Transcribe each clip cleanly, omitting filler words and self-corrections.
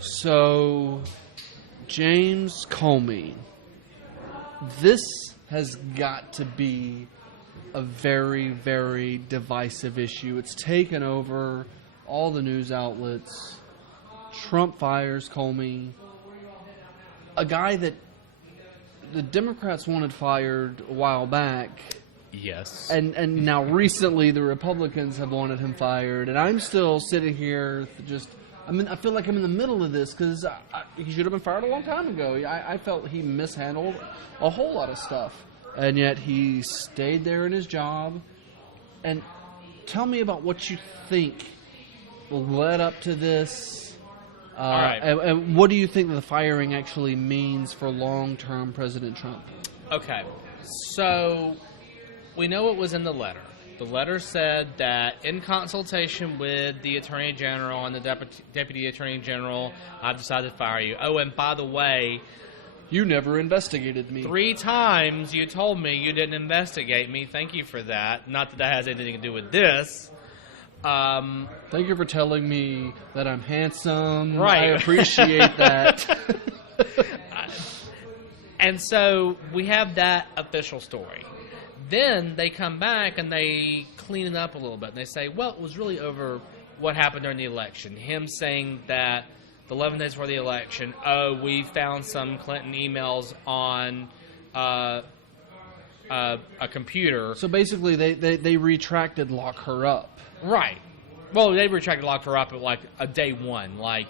So, James Comey. This has got to be a very, very divisive issue. It's taken over all the news outlets. Trump fires Comey. A guy that the Democrats wanted fired a while back. Yes. And now recently the Republicans have wanted him fired. And I'm still sitting here I feel like I'm in the middle of this because he should have been fired a long time ago. I felt he mishandled a whole lot of stuff. And yet he stayed there in his job. And tell me about what you think led up to this. All right. And what do you think the firing actually means for long-term President Trump? Okay. So we know what was in the letter. The letter said that in consultation with the Attorney General and the Deputy Attorney General, I've decided to fire you. Oh, and by the way, you never investigated me. 3 times you told me you didn't investigate me. Thank you for that. Not that that has anything to do with this. Thank you for telling me that I'm handsome. Right. I appreciate that. And so we have that official story. Then they come back and they clean it up a little bit. And they say, well, it was really over what happened during the election. Him saying that the 11 days before the election, we found some Clinton emails on a computer. So basically they retracted lock her up. Right. Well, they retracted lock her up at like a day one. Like,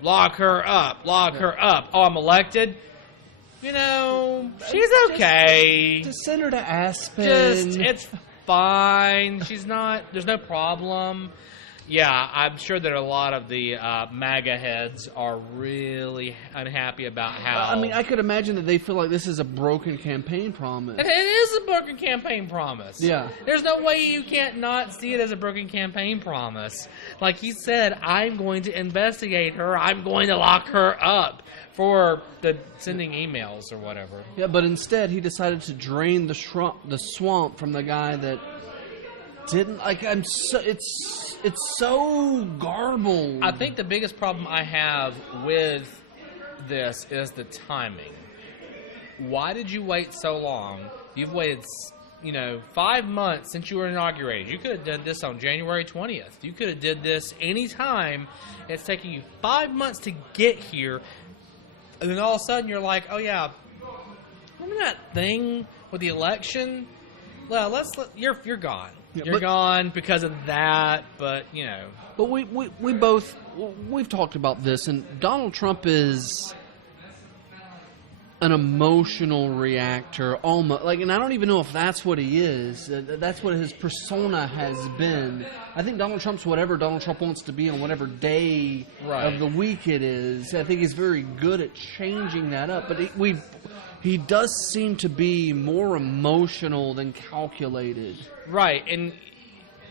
lock her up, lock her up. Oh, I'm elected? She's okay. Just send her to Aspen. It's fine. She's not, there's no problem. Yeah, I'm sure that a lot of the MAGA heads are really unhappy about how... I could imagine that they feel like this is a broken campaign promise. It is a broken campaign promise. Yeah. There's no way you can't not see it as a broken campaign promise. Like he said, I'm going to investigate her. I'm going to lock her up for the sending emails or whatever. Yeah, but instead he decided to drain the swamp from the guy that didn't. It's so garbled. I think the biggest problem I have with this is the timing. Why did you wait so long? You've waited, 5 months since you were inaugurated. You could have done this on January 20th. You could have did this any time. It's taking you 5 months to get here. And then all of a sudden you're like, oh yeah, remember that thing with the election? Well, you're gone. Yeah, you're gone because of that, but But we've talked about this, and Donald Trump is an emotional reactor, almost and I don't even know if that's what he is. That's what his persona has been. I think Donald Trump's whatever Donald Trump wants to be on whatever day of the week it is. I think he's very good at changing that up, but he does seem to be more emotional than calculated. Right, and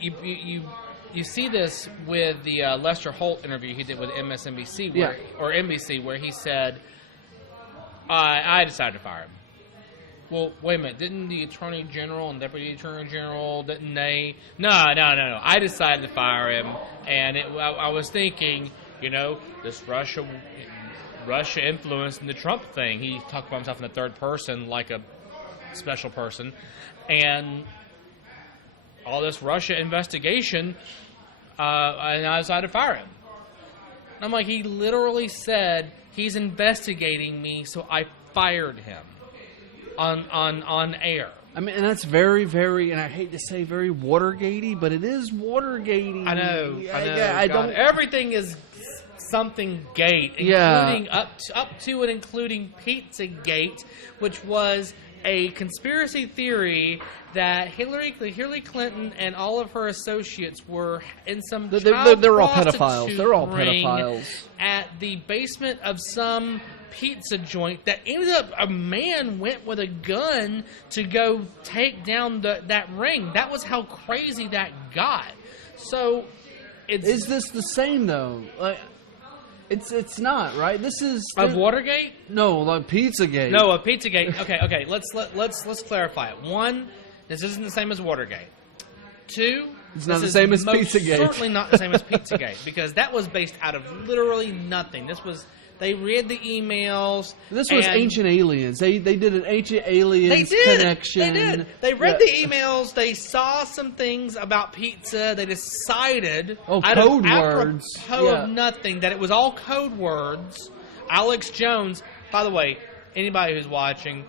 you see this with the Lester Holt interview he did with MSNBC or NBC, where he said, I decided to fire him. Well, wait a minute. Didn't the Attorney General and Deputy Attorney General, didn't they? No. I decided to fire him, and I was thinking, this Russia influence in the Trump thing. He talked about himself in the third person like a special person, and all this Russia investigation, and I decided to fire him. And I'm like, he literally said he's investigating me, so I fired him on air. And that's very, very, and I hate to say very Watergatey, but it is Watergatey. I know. I don't. Everything is something gate, including up to and including Pizzagate, which was a conspiracy theory that Hillary Clinton and all of her associates were in some they're all pedophiles. They're all pedophiles at the basement of some pizza joint that ended up a man went with a gun to go take down that ring. That was how crazy that got. So is this the same though? It's not, right? This is of Watergate? No, like Pizzagate. No, of Pizzagate. Okay. Let's clarify it. 1, this isn't the same as Watergate. 2, It's not the same as Pizzagate. Certainly not the same as Pizzagate, because that was based out of literally nothing. They read the emails. This was Ancient Aliens. They did an Ancient Aliens connection. They did. They read the emails. They saw some things about pizza. They decided code words. Of nothing, that it was all code words. Alex Jones, by the way, anybody who's watching,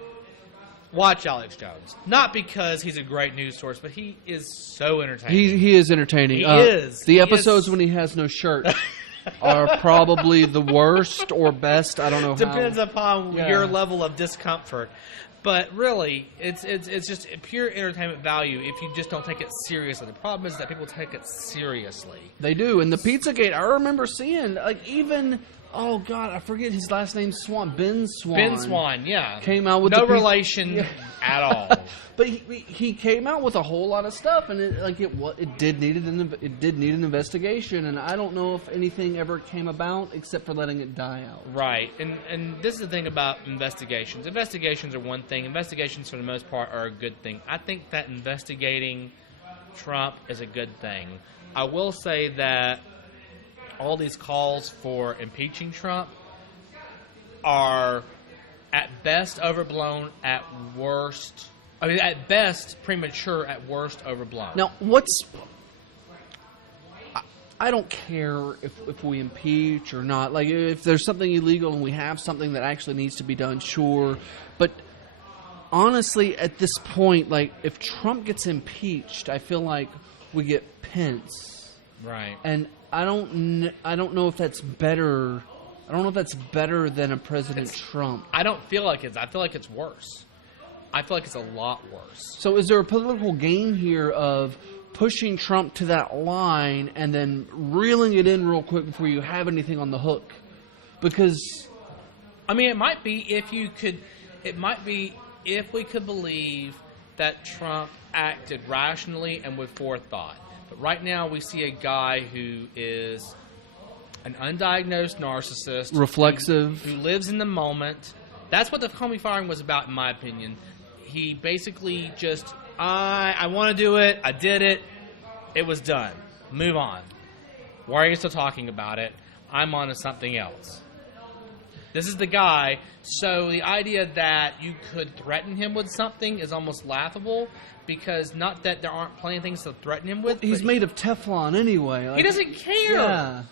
watch Alex Jones. Not because he's a great news source, but he is so entertaining. He is entertaining. He is. The episodes when he has no shirt are probably the worst or best. I don't know. Depends upon your level of discomfort. But really, it's just pure entertainment value if you just don't take it seriously. The problem is that people take it seriously. They do. And the Pizzagate, I remember seeing, like, even... Oh, God, I forget his last name, Ben Swan. Ben Swan, yeah. Came out with no relation at all. But he came out with a whole lot of stuff, and it did need an investigation, and I don't know if anything ever came about except for letting it die out. Right, and this is the thing about investigations. Investigations are one thing. Investigations, for the most part, are a good thing. I think that investigating Trump is a good thing. I will say that all these calls for impeaching Trump are at best overblown, at worst... I mean, at best premature, at worst overblown. Now, I don't care if we impeach or not. Like, if there's something illegal and we have something that actually needs to be done, sure. But honestly, at this point, like, if Trump gets impeached, I feel like we get Pence. Right. And I don't know if that's better. I don't know if that's better than a President Trump. I don't feel like it's. I feel like it's worse. I feel like it's a lot worse. So is there a political game here of pushing Trump to that line and then reeling it in real quick before you have anything on the hook? Because, I mean, it might be if you could. It might be if we could believe that Trump acted rationally and with forethought. But right now we see a guy who is an undiagnosed narcissist. Reflexive. Who lives in the moment. That's what the Comey firing was about, in my opinion. He basically just, I want to do it. I did it. It was done. Move on. Why are you still talking about it? I'm on to something else. This is the guy. So the idea that you could threaten him with something is almost laughable, because not that there aren't plenty of things to threaten him with. He's made of Teflon anyway. He doesn't care. Yeah.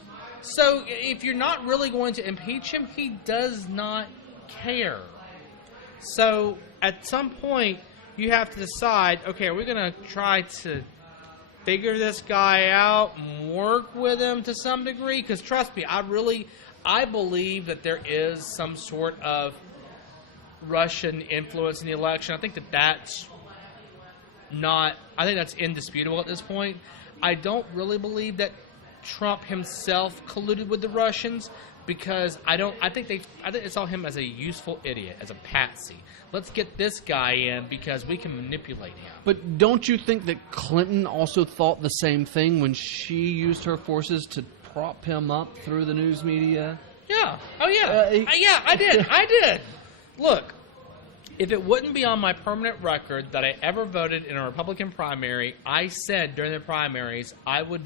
So if you're not really going to impeach him, he does not care. So at some point, you have to decide, okay, are we going to try to figure this guy out and work with him to some degree? Because trust me, I believe that there is some sort of Russian influence in the election. I think that's indisputable at this point. I don't really believe that Trump himself colluded with the Russians, because I think they saw him as a useful idiot, as a patsy. Let's get this guy in because we can manipulate him. But don't you think that Clinton also thought the same thing when she used her forces to prop him up through the news media? Yeah. Oh, yeah. Yeah, I did. I did. Look, if it wouldn't be on my permanent record that I ever voted in a Republican primary, I said during the primaries I would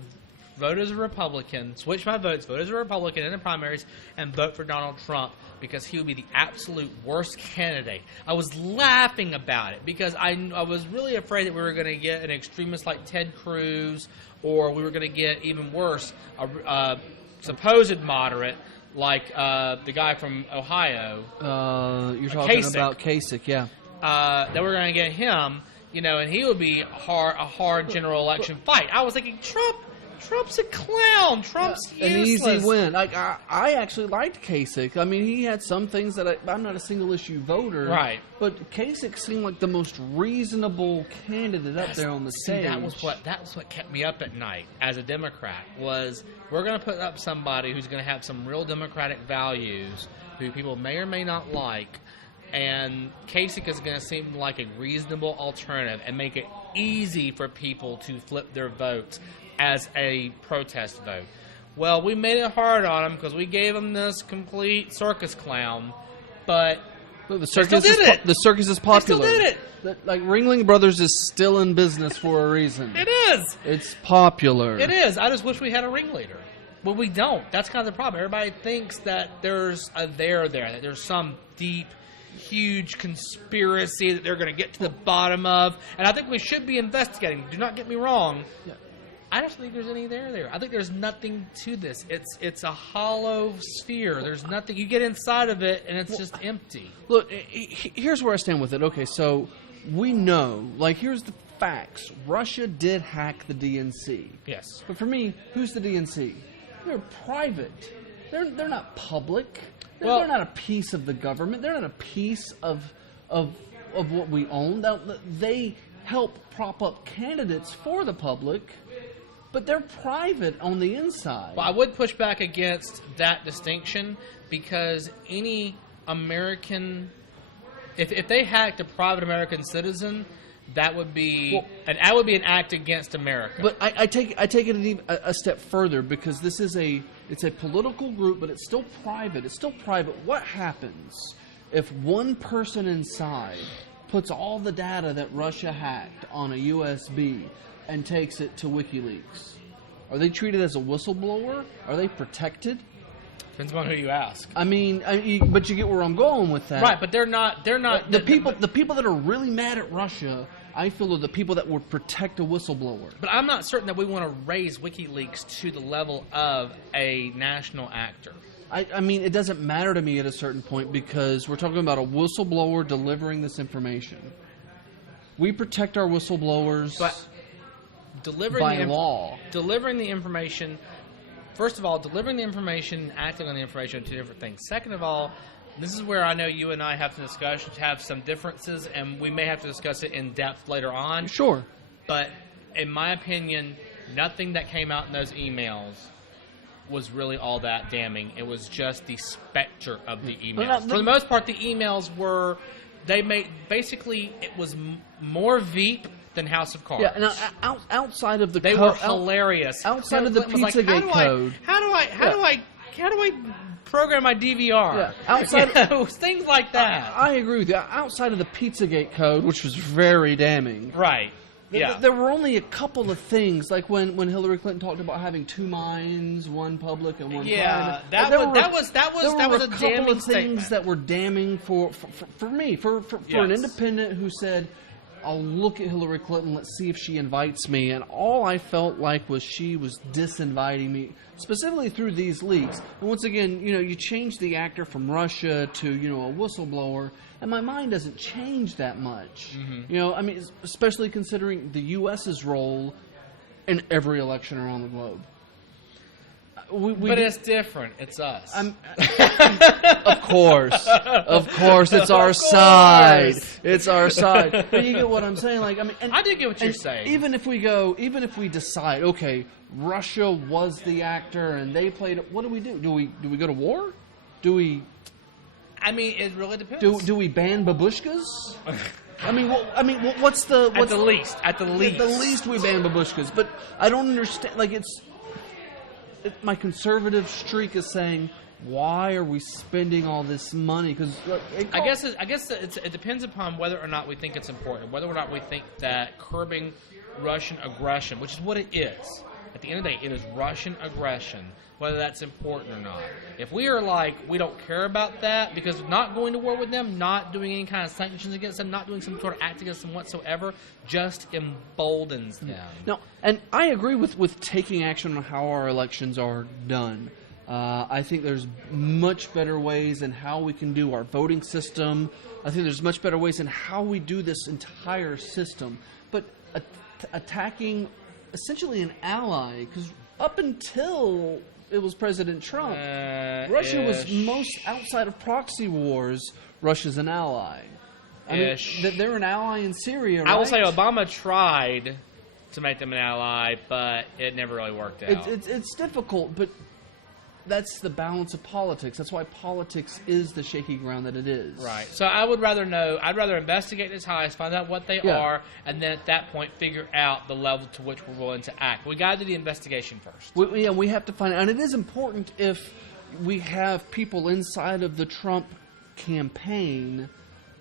vote as a Republican, switch my votes, vote as a Republican in the primaries, and vote for Donald Trump, because he would be the absolute worst candidate. I was laughing about it because I was really afraid that we were going to get an extremist like Ted Cruz, or we were going to get, even worse, a supposed moderate like the guy from Ohio. You're talking Kasich. about Kasich, yeah. That we're going to get him, and he would be a hard general election fight. I was thinking, Trump's a clown. Trump's useless. An easy win. Like, I actually liked Kasich. I mean, he had some things that I'm not a single-issue voter. Right. But Kasich seemed like the most reasonable candidate up there on the stage. That was what kept me up at night as a Democrat, was we're going to put up somebody who's going to have some real Democratic values, who people may or may not like, and Kasich is going to seem like a reasonable alternative and make it easy for people to flip their votes as a protest vote. Well, we made it hard on him because we gave him this complete circus clown, but Look, the still circus did is it. the circus is popular. They still did it. Like Ringling Brothers is still in business for a reason. It is. It's popular. It is. I just wish we had a ringleader. But we don't. That's kind of the problem. Everybody thinks that there's a there, that there's some deep, huge conspiracy that they're going to get to the bottom of. And I think we should be investigating. Do not get me wrong. Yeah. I don't think there's any there. I think there's nothing to this. It's a hollow sphere. There's nothing. You get inside of it, and it's just empty. Look, here's where I stand with it. Okay, so we know, like, here's the facts. Russia did hack the DNC. Yes. But for me, who's the DNC? They're private. They're not public. They're not a piece of the government. They're not a piece of what we own. Now, they help prop up candidates for the public, but they're private on the inside. Well, I would push back against that distinction because any American, if they hacked a private American citizen, that would be an act against America. But I take it a step further because this is it's a political group, but it's still private. It's still private. What happens if one person inside puts all the data that Russia hacked on a USB and takes it to WikiLeaks? Are they treated as a whistleblower? Are they protected? Depends on who you ask. I mean, but you get where I'm going with that, right? But they're not. The people that are really mad at Russia, I feel, are the people that would protect a whistleblower. But I'm not certain that we want to raise WikiLeaks to the level of a national actor. I mean, it doesn't matter to me at a certain point because we're talking about a whistleblower delivering this information. We protect our whistleblowers by law. Delivering the information. First of all, delivering the information and acting on the information are two different things. Second of all, this is where I know you and I have to have some differences, and we may have to discuss it in depth later on. Sure. But in my opinion, nothing that came out in those emails was really all that damning. It was just the specter of the emails. For the most part, the emails were, basically, it was more Veep than House of Cards. Yeah, and outside of the they were hilarious. Outside of the Pizzagate code, how do I program my DVR? Yeah, outside things like that. I agree with you. Outside of the Pizzagate code, which was very damning, right? There were only a couple of things, like when Hillary Clinton talked about having two minds, one public and one private. That was a couple of things statement. that were damning for me, for an independent who said, I'll look at Hillary Clinton, let's see if she invites me. And all I felt like was she was disinviting me, specifically through these leaks. And once again, you change the actor from Russia to, a whistleblower, and my mind doesn't change that much. Mm-hmm. I mean, especially considering the U.S.'s role in every election around the globe. But it's different. It's us. Of course, it's our side. It's our side. But you get what I'm saying. Like, I mean, I do get what you're saying. Even if we decide, okay, Russia was the actor and they played it. What do we do? Do we go to war? Do we? I mean, it really depends. Do we ban babushkas? What's the at the least? At the least, we ban babushkas. But I don't understand. Like, my conservative streak is saying, why are we spending all this money? Because I guess it depends upon whether or not we think it's important, whether or not we think that curbing Russian aggression, which is what it is. At the end of the day, it is Russian aggression, whether that's important or not. If we are like, we don't care about that because not going to war with them, not doing any kind of sanctions against them, not doing some sort of act against them whatsoever, just emboldens them. No, and I agree with taking action on how our elections are done. I think there's much better ways in how we can do our voting system. I think there's much better ways in how we do this entire system. But attacking essentially an ally, because up until it was President Trump, Russia was most outside of proxy wars. Russia's an ally. I mean, they're an ally in Syria, right? I will say Obama tried to make them an ally, but it never really worked out. It's difficult, but that's the balance of politics. That's why politics is the shaky ground that it is. Right. So I would rather know. I'd rather investigate this highest, find out what they are, and then at that point figure out the level to which we're willing to act. We got to do the investigation first. We have to find out. And it is important if we have people inside of the Trump campaign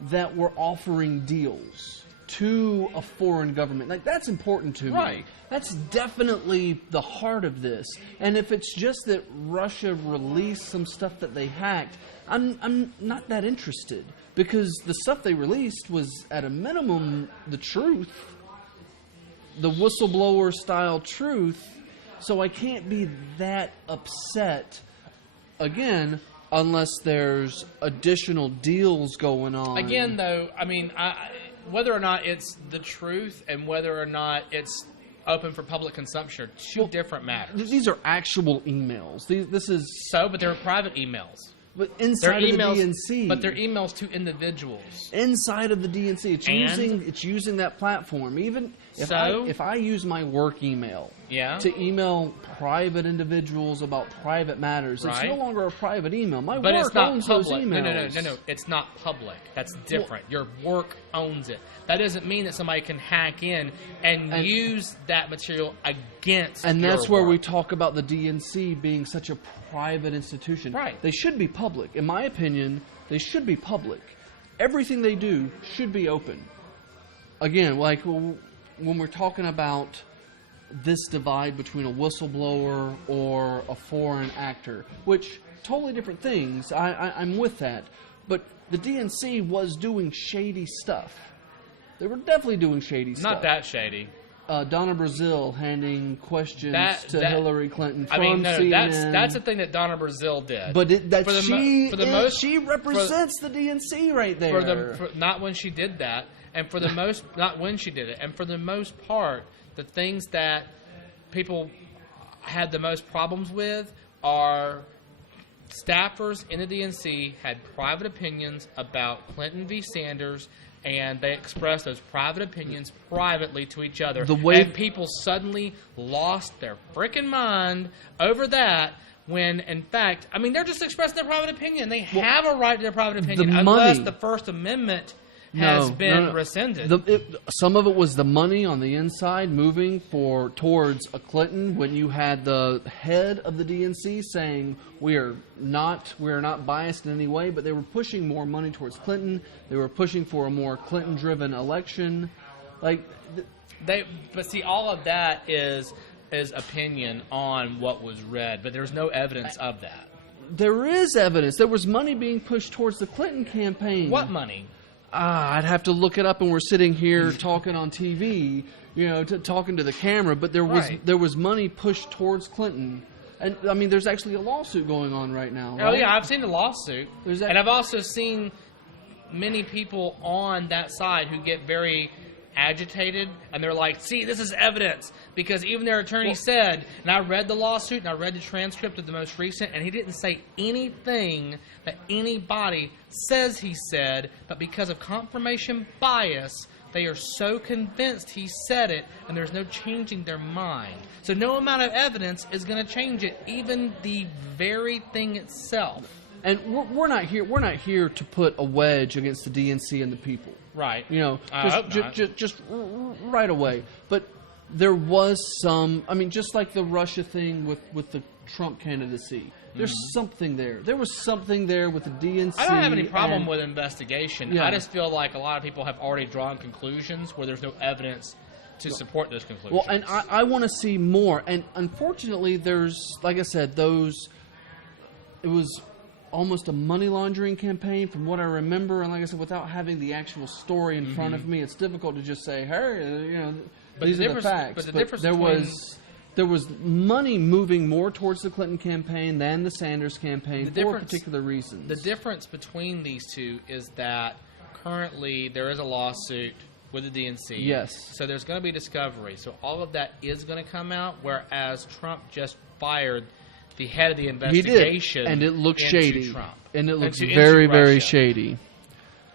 that were offering deals to a foreign government. Like, that's important to me. Right. That's definitely the heart of this. And if it's just that Russia released some stuff that they hacked, I'm not that interested, because the stuff they released was, at a minimum, the truth, the whistleblower-style truth, so I can't be that upset, again, unless there's additional deals going on. Again, though, I mean, whether or not it's the truth and whether or not it's open for public consumption are two different matters. These are actual emails. This is... But they're private emails. But inside of the DNC. But they're emails to individuals. Inside of the DNC. It's using that platform. Even if I use my work email to email private individuals about private matters, it's no longer a private email. My work owns those emails. No. It's not public. That's different. Your work owns it. That doesn't mean that somebody can hack in and use that material against And that's your where work. we talk about the DNC being such a private institution. Right. They should be public. In my opinion, they should be public. Everything they do should be open. Again, like when we're talking about this divide between a whistleblower or a foreign actor, which totally different things, I'm with that. But the DNC was doing shady stuff. They were definitely doing shady stuff. Not that shady. Donna Brazile handing questions to Hillary Clinton from CNN. That's the thing that Donna Brazile did. But she represents the DNC right there. Not when she did that, and for the most, not when she did it, and for the most part, the things that people had the most problems with are staffers in the DNC had private opinions about Clinton v. Sanders, and they expressed those private opinions privately to each other. And people suddenly lost their freaking mind over that when, in fact, I mean, they're just expressing their private opinion. They have a right to their private opinion unless the First Amendment has been rescinded. Some of it was the money on the inside moving towards a Clinton when you had the head of the DNC saying we are not biased in any way, but they were pushing more money towards Clinton. They were pushing for a more Clinton-driven election. But see, all of that is opinion on what was read, but there's no evidence of that. There is evidence. There was money being pushed towards the Clinton campaign. What money? I'd have to look it up, and we're sitting here talking on TV, talking to the camera. But there was money pushed towards Clinton, and I mean, there's actually a lawsuit going on right now. Right? Oh yeah, I've seen the lawsuit, and I've also seen many people on that side who get very agitated, and they're like, "See, this is evidence," because even their attorney said, and I read the lawsuit and I read the transcript of the most recent, and he didn't say anything that anybody says he said, but because of confirmation bias, they are so convinced he said it, and there's no changing their mind. So no amount of evidence is going to change it, even the very thing itself. And we're not here to put a wedge against the DNC and the people. Right. Just right away. But there was some, I mean, just like the Russia thing with the Trump candidacy. There's something there. There was something there with the DNC. I don't have any problem with investigation. I just feel like a lot of people have already drawn conclusions where there's no evidence to support those conclusions. Well, and I want to see more. And unfortunately, there's, like I said, it was almost a money laundering campaign from what I remember. And like I said, without having the actual story in front of me, it's difficult to just say, hey, these are the facts. But there was money moving more towards the Clinton campaign than the Sanders campaign for particular reasons. The difference between these two is that currently there is a lawsuit with the DNC. Yes. So there's going to be discovery. So all of that is going to come out, whereas Trump just fired the head of the investigation. He did, and it looks shady. Trump. And it looks very, very shady.